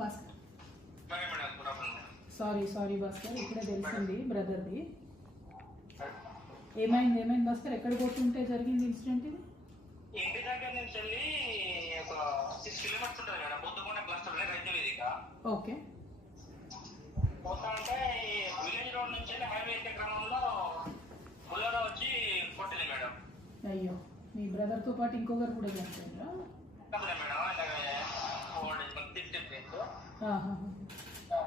Bhaskar sorry Bhaskar ఇప్పుడే తెలిసింది బ్రదర్ది. ఏమైంది భాస్కర్? ఎక్కడ పోతుంటే జరిగింది ఇన్సిడెంట్ ఇది? ఇంటి దగ్గర నుంచి వెళ్ళి ఒక 6 కిలోమీటర్స్ ఉంటుంది మేడం. బొద్దుకొండ క్లస్టర్ రైతు వేదిక. ఓకే. పోతా అంటే విలేజ్ రోడ్ నుంచి వెళ్ళి హైవే ఎక్కే క్రమంలో బుల్లెరో వచ్చి కొట్టింది మేడం. అయ్యో, మీ బ్రదర్ తో పాటు ఇంకొకరు కూడా చనిపోయారా? మేడం ఓల్డ్ ఏజ్ 65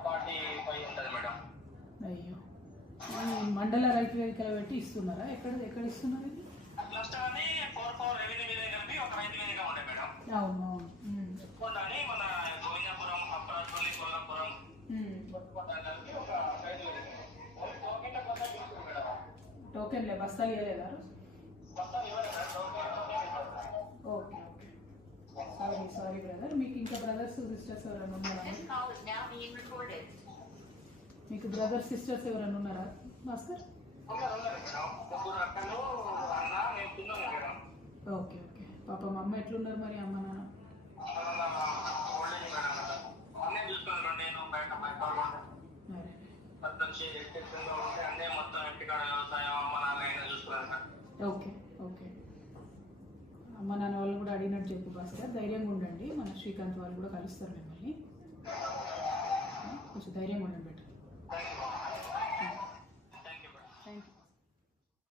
45 ఉంటుంది మేడం. అయ్యో, మండల రైతు వేదికలు పెట్టి ఇస్తున్నారా? ఎక్కడ ఇస్తున్నారు ఇది? క్లస్టర్ అని 4 రెవెన్యూ వేదిక కలిపి ఒక రైతు వేదిక ఉండే మేడం. అవును. దాన్ని మన గోవిందాపురం, అప్పరాజపల్లి, కొల్లాపురం కలిపి ఒక రైతు వేదిక. టోకెన్లే బస్తాలు ఇవ్వలేదా? ఓకే. Sorry brother. మీకు ఇంకా బ్రదర్స్ సిస్టర్స్ ఎవరైనా ఉన్నారా? మీకు బ్రదర్స్ సిస్టర్స్ ఎవరైనా ఉన్నారా భాస్కర్? ఓకే. పాపం అమ్మ ఎట్లున్నారు మరి? అమ్మ నాన్న ఓకే. అమ్మ నాన్న వాళ్ళు కూడా అడిగినట్టు చెప్పు భాస్కర్. ధైర్యంగా ఉండండి. మన శ్రీకాంత్ వాళ్ళు కూడా కలుస్తారు మిమ్మల్ని. కొంచెం ధైర్యంగా ఉండండి బెటర్.